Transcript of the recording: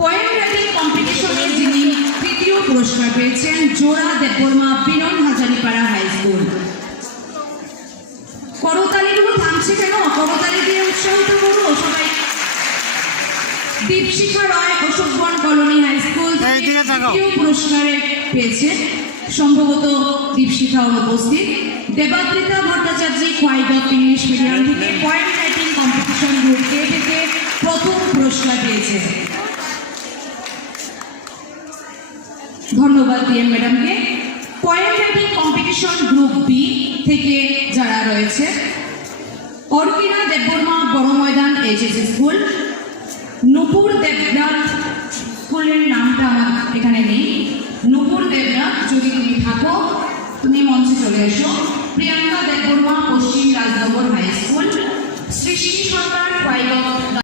Point writing কম্পিটিশনে যিনি তৃতীয় পুরস্কার পেয়েছেন জোড়া দেববর্মা বিনন হাজারিপাড়া হাই স্কুল। করতালিগুলো থামছে কেন? করতালি দিয়ে উৎসাহিত করো সবাই। দীপশিখা রয় অশোকবন কলোনি হাই স্কুল তৃতীয় পুরস্কারে পেয়েছে, সম্ভবত দীপশিখা উপস্থিত। দেবাদ্রিতা ভট্টাচার্য খোয়াইদপ ইংলিশ মিডিয়াম থেকে পয়েন্ট রাইটিং কম্পিটিশন গ্রুপ এ থেকে প্রথম পুরস্কার পেয়েছে। ধন্যবাদ ডিএম ম্যাডামকে। Point writing competition group B থেকে যারা রয়েছে, অর্পিনা দেববর্মা বড় ময়দান এইচএসসি স্কুল, নূপুর দেবনাথ স্কুলের নামটা আমার এখানে নেই, নূপুর দেবনাথ যদি তুমি থাকো তুমি মঞ্চে চলে এসো। প্রিয়াঙ্কা দেববর্মা পশ্চিম রাজনগর হাই স্কুল, সৃষ্টি সরকার